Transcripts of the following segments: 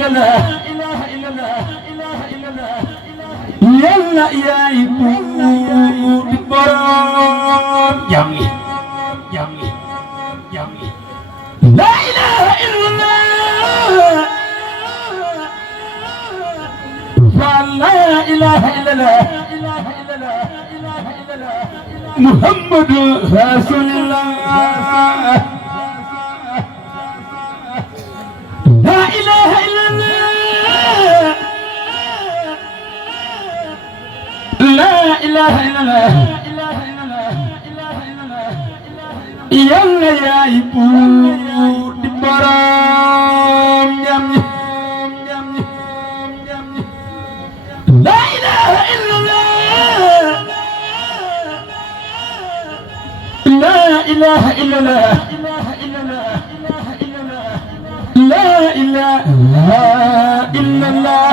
illallah yàlla yaay buur di borom jaam yi la ilaha illallah la ilaha illallah muhammadu rasulullah la ilaha illallah la ilaha illallah yàlla yaay buur di borom jaam yi la ilaha illallah la ilaha illallah la ilaha illallah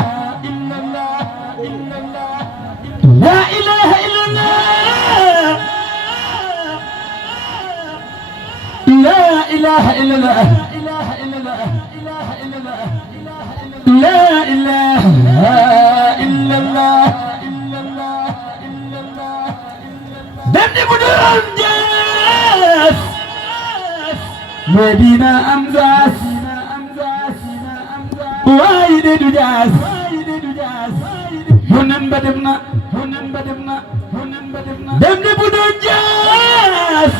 la ilaha illallah la ilaha illallah la ilaha illallah dem di budul jas Medina Amzas waaye de du jas honen ba dem na dem di budul jas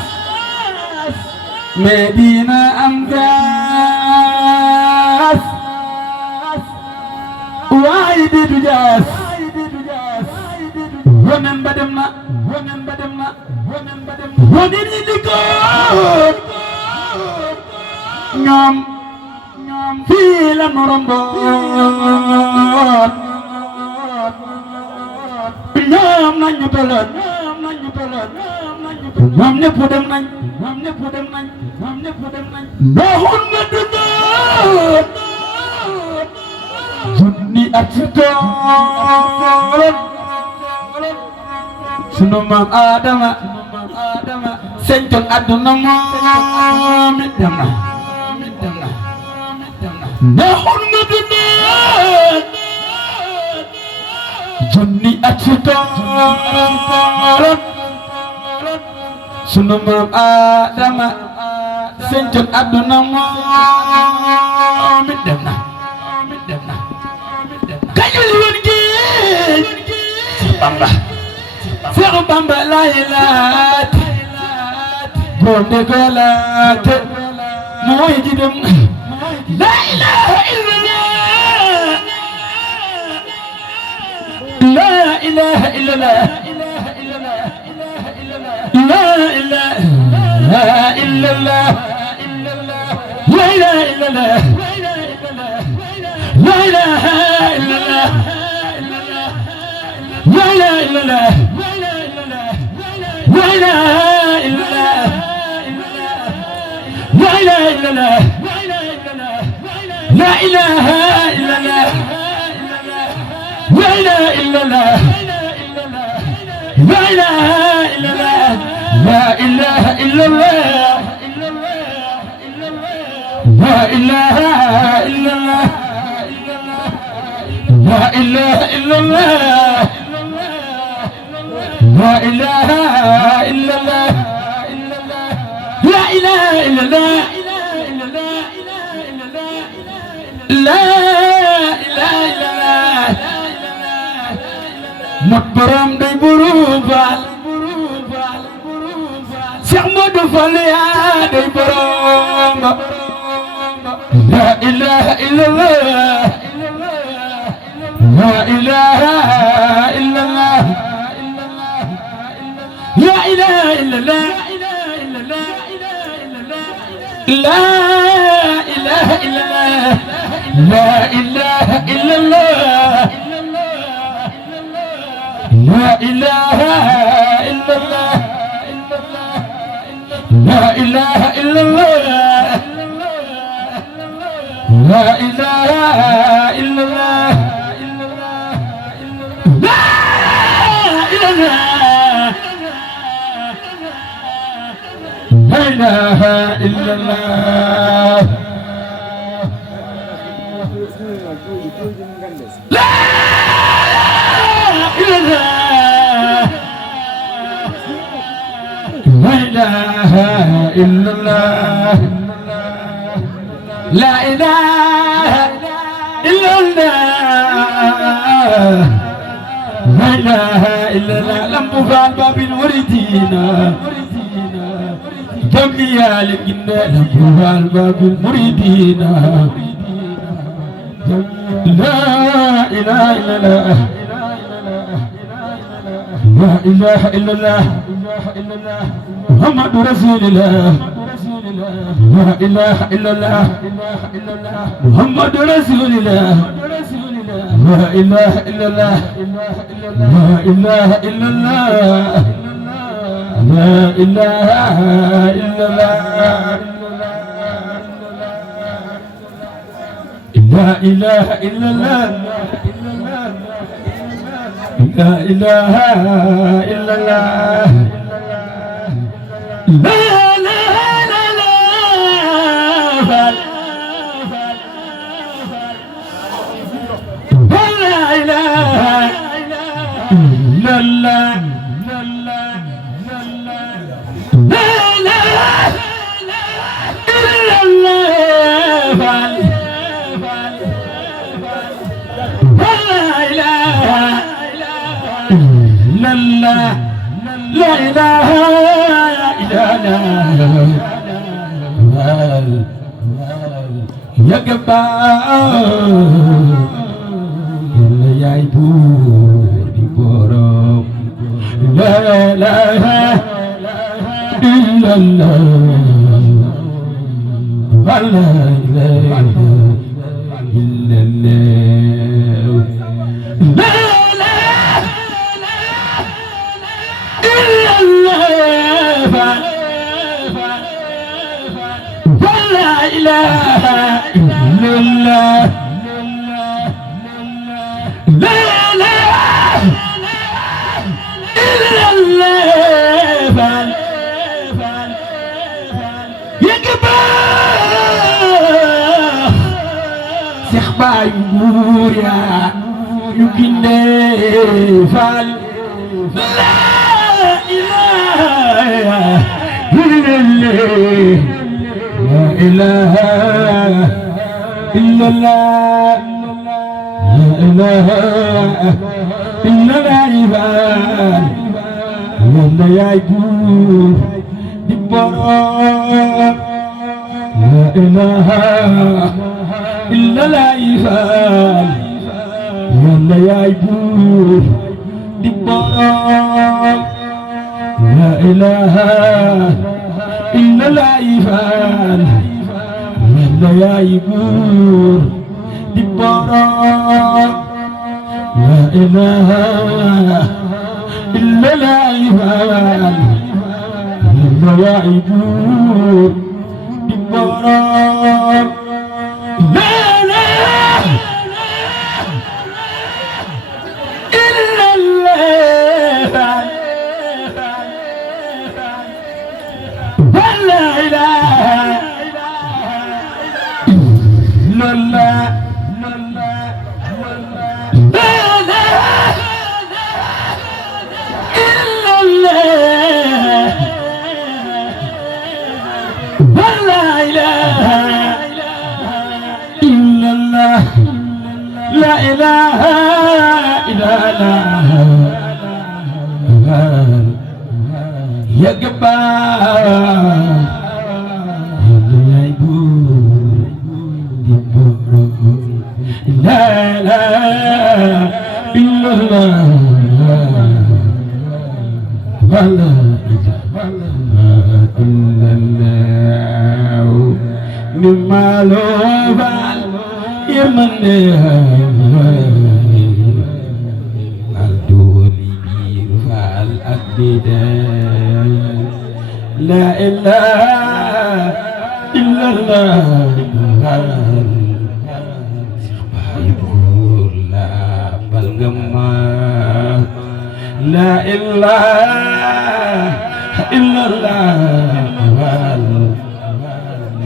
Medina Amzas waaye de du jas honen ba dem na honen yi di ko ñoom fii la nu romboon ñoom nañu toloon ñoom ñëpp dem nañ ndoxul nga dundoon junni at ci tooloon sunu maam Adama sentoon àdduna moom it dem na ndoxul nga dundoon junni at ci tooloon sunu maam Adama sentoon àdduna moom it dem na kañu li woon géej Seex Bamba laay laat góone ko laat mooy ji dem la ilaha illallah la ilaha illallah la ilaha illallah la ilaha illallah la ilaha illallah la ilaha illallah la ilaha illallah la ilaha illallah la ilaha illallah la ilaha illallah la ilaha illallah la ilaha illallah la ilaha illallah la ilaha illallah la ilaha illallah la ilaha illallah la ilaha illallah mat borom day buru faal Cheikh Modou Fall yaa day borom la ilaha illallah la ilaha illallah la ilaha illallah la ilaha illallah la ilaha illallah la ilaha illallah la ilaha illallah la ilaha illallah la ilaha illallah لا إله إلا الله لا إله إلا الله لا إله إلا الله لم بفعل باب المريدين جميع الجنة لم بفعل باب المريدين لا إله إلا الله لا إله إلا الله محمد رسول الله لا إله إلا الله محمد رسول الله لا إله إلا الله لا إله إلا الله لا إله إلا الله لا إله إلا الله لا إله إلا الله لا لا لا لا لا إله إلا الله لا إله إلا الله لا لا لا إله إلا الله يا جبار يا عبود بورم لا إله إلا الله لا إله إلا الله لا إله إلا الله لا إله إلا الله يا جبار Cheikh Baye Mbour yaa ñu gindee Fall la ilaha illallah لا إله إلا الله لا إله إلا الله ولا يعيبون بالبراء لا إله إلا الله ولا يعيبون بالبراء لا إله إلا العيفان ولا يعيبون بالبراء لا إله إلا العيفان ولا يعيبون بالبراء لا إله إلا الله لا إله إلا الله لا إله إلا الله لا إله إلا الله لا إله إلا الله يا جبار يا عبود لا لا إلا الله ولا إله إلا الله مما لو فعل يمن لا إله إلا الله لا بلغما لا إله إلا الله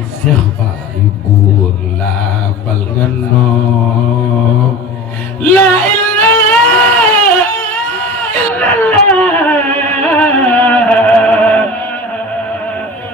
سيخبا يقول لا بلغنو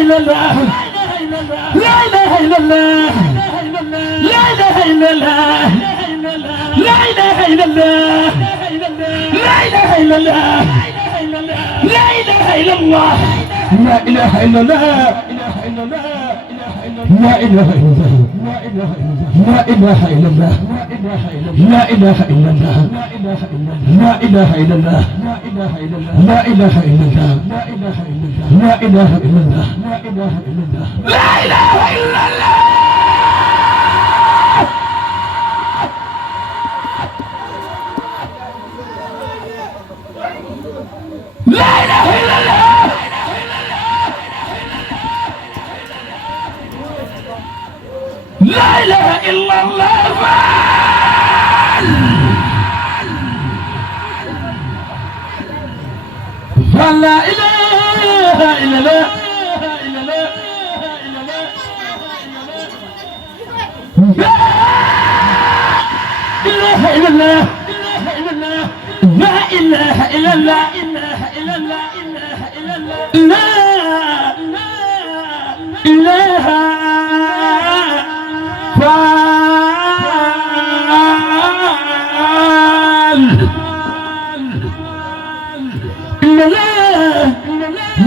إلا الله لا إله إلا الله لا إله إلا الله لا إله إلا الله لا إله إلا الله لا إله إلا الله لا إله إلا الله لا إله إلا الله لا إله إلا الله لا إله إلا الله لا إله إلا الله لا إله إلا الله لا إله إلا الله لا إله إلا الله لا إله إلا الله لا إله إلا الله فلا إله إلا الله لا إله إلا الله لا إله إلا الله لا إله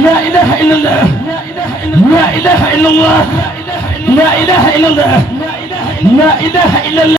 لا إله إلا الله لا إله إلا الله لا إله إلا الله لا إله إلا الله